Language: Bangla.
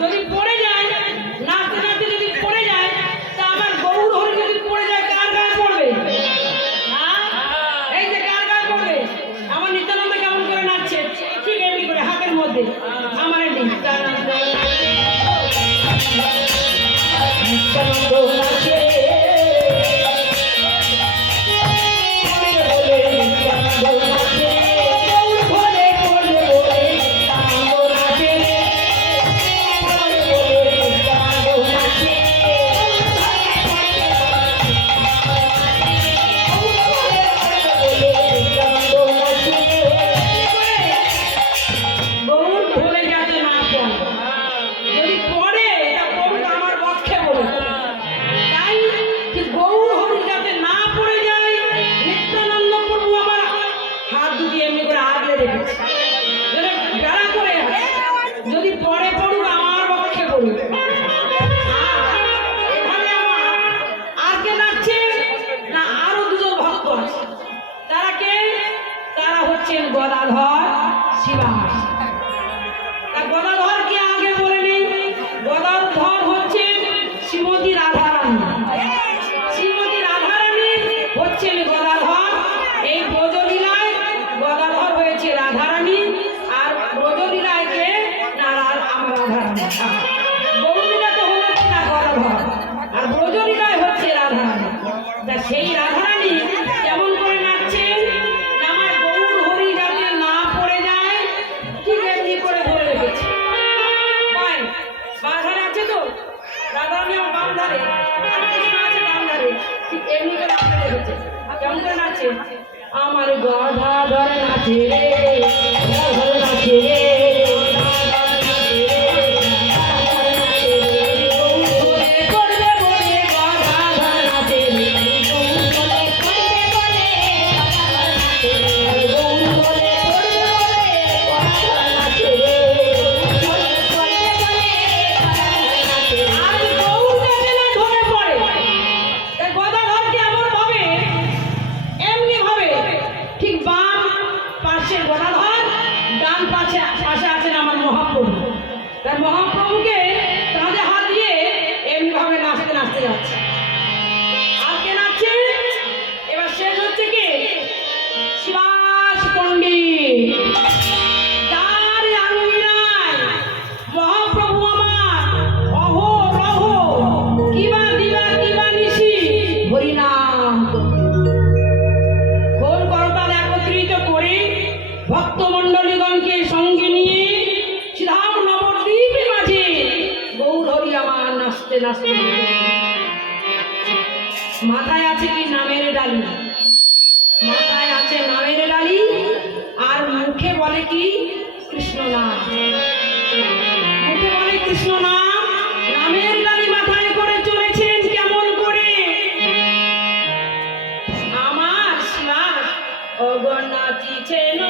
যদি পড়ে যায়, নাচতে নাচতে যদি পড়ে যায়, তা আমার গৌর হরি যদি পড়ে যায়, কার গায়ে পড়বে? এই যে কার গায়ে পড়বে? আমার নিত্যানন্দ কেমন করে নাচছে, ঠিক এমনি করে হাতের মধ্যে আমার নিত্যানন্দ নাচে। যদি পরে পড়ুক আমার পক্ষে পড়ুক। এখানে আর কে নাচছে না, আরো দুজন ভক্ত আছে। তারা কে? তারা হচ্ছেন গদাধর শিবাস। গদাধর কে আগে বলে নেই। গদাধর হচ্ছেন শ্রীমতী রাধারানী। শ্রীমতী রাধারানী হচ্ছেন গদাধর। এই ব্রজলীলায় গদাধর হয়েছে রাধারানী, আর ব্রজলীলায় কে? না আমার রাধারানী। গৌরলীলা তো হলো না গদাধর, আর ব্রজলীলায় হচ্ছে রাধারানী। তা সেই রাধারানী কেমন করে নাচছেন? আমার গৌর হরি যাতে না পড়ে যায়, ঠিক এমনি করে ধরে রেখেছে। বাঁ ধারে আছে তো রাধারানী, আমার বাম ধারে, আর কৃষ্ণ আছে ডান ধারে, ঠিক এমনি করে ধরে রেখেছে। কেমন করে নাচছে? আমার গধা ধরে নাচে রে, ধরে নাচে রে, মহাপ্রভুকে কাঁধে হাত দিয়ে এমনি ভাবে নাচতে নাচতে যাচ্ছে। আর কে নাচছে? এবার শেষ হচ্ছে কি? শিবাস পণ্ডিত। তার আঙিনায় মহাপ্রভু আমার অহরহ কিবা দিবা কিবা নিশি হরিনাম খোল করতাল একত্রিত করে ভক্তমণ্ডলীগণকে সঙ্গে নিয়ে শ্রীধাম নবদ্বীপের মাঝে গৌর হরি আমার নাচতে নাচতে। মাথায় আছে কি? নামের ডালি। মাথায় আছে নামের ডালি, আর মুখে বলে কি? কৃষ্ণ নাম। মুখে বলে কৃষ্ণ নাম, নামের ডালি মাথায় করে চলেছেন কেমন করে? আমার শিবাস অগণ নাচিছেন